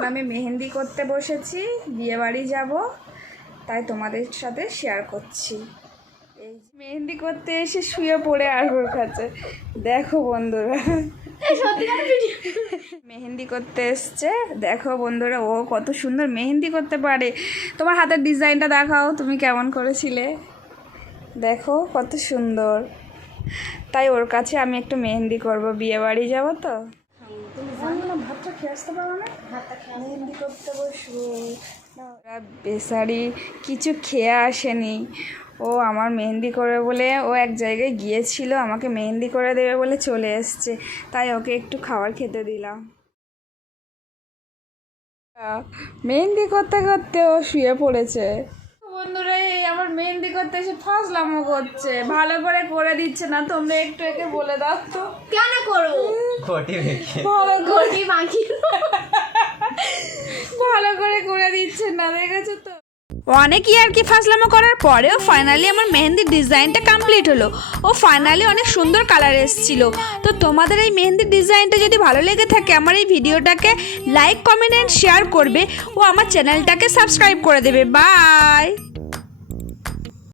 এখন আমি মেহেন্দি করতে বসেছি বিয়ে বাড়ি যাব তাই তোমাদের সাথে শেয়ার করছি। এই মেহেন্দি করতে এসে শুয়ে পড়ে আর খাচ্ছে দেখো বন্ধুরা। মেহেন্দি করতে এসছে। দেখো বন্ধুরা ও কত সুন্দর মেহেন্দি করতে পারে। তোমার হাতের ডিজাইনটা দেখাও তুমি কেমন করেছিলে? দেখো কত সুন্দর। তাই ওর কাছে আমি একটু মেহেন্দি করব বিয়ে বাড়ি যাব তো? খেয়ে আসতে না? মেহেন্দি করতে বসবো। ওরা বেচারি কিছু খেয়ে আসেনি। ও আমার মেহেন্দি করবে বলে ও এক জায়গায় গিয়েছিল আমাকে মেহেন্দি করে দেবে বলে চলে এসছে। তাই ওকে একটু খাবার খেতে দিলাম। মেহেন্দি করতে করতে ও শুয়ে পড়েছে। বন্ধুরা এই আমার মেহেন্দি করতে এসে ফাঁসলামও করছে। ভালো করে করে দিচ্ছে না তোমরা একটু একে বলে দাও তো। কেন করো ভালো করে ঘটি মাখি ভালো করে করে দিচ্ছে না দেখেছ তো? অনেকই আর কি ফাসলামো করার পরেও ফাইনালি আমার মেহেন্দির ডিজাইনটা কমপ্লিট হলো। ও ফাইনালি অনেক সুন্দর কালার এসেছিল। তো তোমাদের এই মেহেন্দির ডিজাইনটা যদি ভালো লেগে থাকে আমার এই ভিডিওটাকে লাইক কমেন্ট অ্যান্ড শেয়ার করবে। ও আমার চ্যানেলটাকে সাবস্ক্রাইব করে দেবে। বাই